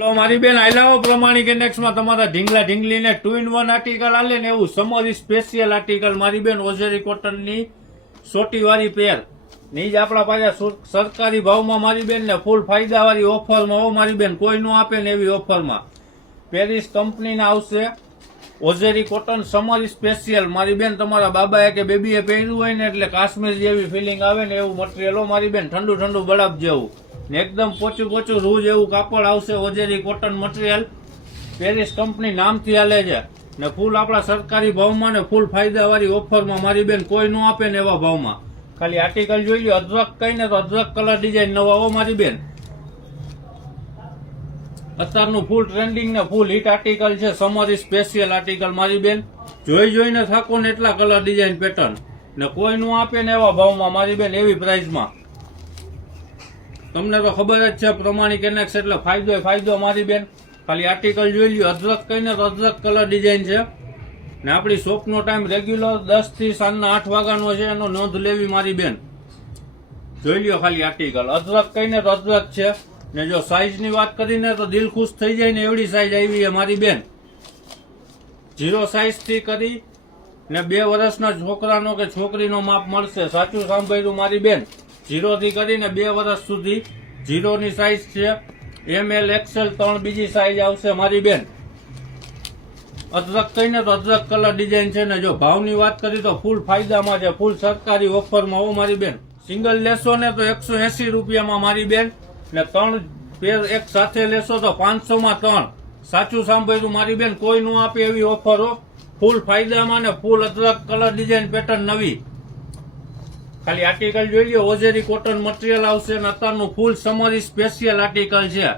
તો મારી બેન આયલાઓ પ્રમાણિક ઇન્ડેક્સમાં તમારા ઢીંગલા ઢીંગલીને 2-in-1 આર્ટિકલ આલે ને એવું સમરી સ્પેશિયલ આર્ટિકલ મારી બેન ઓઝેરી કોટનની સોટીવાળી પેર ની જ આપણા પાસે સરકારી ભાવમાં મારી બેન ને ફૂલ ફાયદાવાળી ઓફરમાં હો મારી બેન કોઈ નો આપે ને એવી ઓફરમાં પેરિસ કંપનીના આવશે ઓઝેરી કોટન સમરી સ્પેશિયલ મારી બેન તમારા બાબાએ કે બેબીએ પહેર્યું હોય ને એટલે કાશ્મીર જેવી ફિલિંગ આવે ને એવું મટીરિયલ હો મારી બેન ઠંડુ ઠંડુ બરફ જેવું ને એકદમ પોચું રૂ જેવું કાપડ આવશે ઓઝેરી કોટન મટીરિયલ પેરિસ કંપની નામથી હાલે છે ને ફૂલ આપણા સરકારી ભાવમાં ને ફૂલ ફાયદાવાળી ઓફરમાં મારી બેન કોઈ નો આપે ને એવા ભાવમાં ખાલી આર્ટિકલ જોઈ લો અદરક કહીને તો અદરક કલર ડિઝાઇન નવા હો મારી બેન અત્યારનું ફૂલ ટ્રેન્ડિંગ ને ફૂલ હિટ આર્ટિકલ છે સમરી સ્પેશિયલ આર્ટિકલ મારી બેન જોઈને થાકો ને એટલા કલર ડિઝાઇન પેટર્ન ને કોઈ નું આપે ને એવા ભાવમાં મારી બેન એવી પ્રાઇસમાં તમને તો ખબર જ છે પ્રમાણિક એનેક્સ એટલે ફાયદો મારી બેન ખાલી આર્ટિકલ જોઈ લ્યો અદરક કહીને તો અદરક કલર ડિઝાઇન છે ને આપણી શોપનો ટાઈમ રેગ્યુલર 10 થી સાંજના 8 વાગ્યાનો છે એનો નોંધ લેવી મારી બેન જોઈ લ્યો ખાલી આર્ટિકલ અદરક કહીને તો અદરક છે ને જો સાઈઝની વાત કરીને તો દિલ ખુશ થઈ જાય ને એવડી સાઈઝ આવી છે મારી બેન 0 સાઈઝ થી કરી ને 2 વર્ષના છોકરાનો કે છોકરીનો માપ મળશે સાચું સાંભળ્યું મારી બેન 0 થી કરીને 2 વર્ષ સુધી 0 ની સાઈઝ છે ML XL 3 બીજી સાઈઝ આવશે મારી બેન અદરક કહીને તો અદરક કલર ડિઝાઇન છે ને જો ભાવની વાત કરી તો ફૂલ ફાયદામાં છે ફૂલ સરકારી ઓફરમાં હો મારી બેન સિંગલ લેશો ને તો 180 રૂપિયામાં મારી બેન ને 3 પેર એક સાથે લેશો તો 500 માં 3 સાચું સાંભળ્યું મારી બેન કોઈ નો આપે એવી ઓફરો ફૂલ ફાયદામાં ને ફૂલ અદરક કલર ડિઝાઇન પેટર્ન નવી ખાલી આર્ટિકલ જોઈ લો ઓઝેરી કોટન મટીરિયલ આવશે ને અત્યારનું ફૂલ સમરી સ્પેશિયલ આર્ટિકલ છે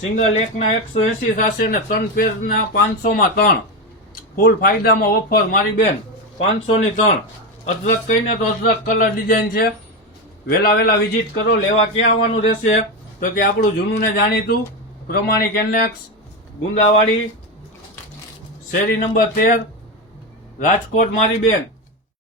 સિંગલ એકના 180 થશે ને 3 પેરના 500 માં 3 ફૂલ ફાયદામાં ઓફર મારી બેન 500 ની 3 અદરક કહીને તો અદરક કલર ડિઝાઇન છે વેલા વિઝિટ કરો લેવા ક્યાં આવવાનું રહેશે તો કે આપણું જૂનું ને જાણીતું પ્રમાણિક એનેક્સ ગુંદાવાડી શેરી નંબર 13 રાજકોટ મારી બેન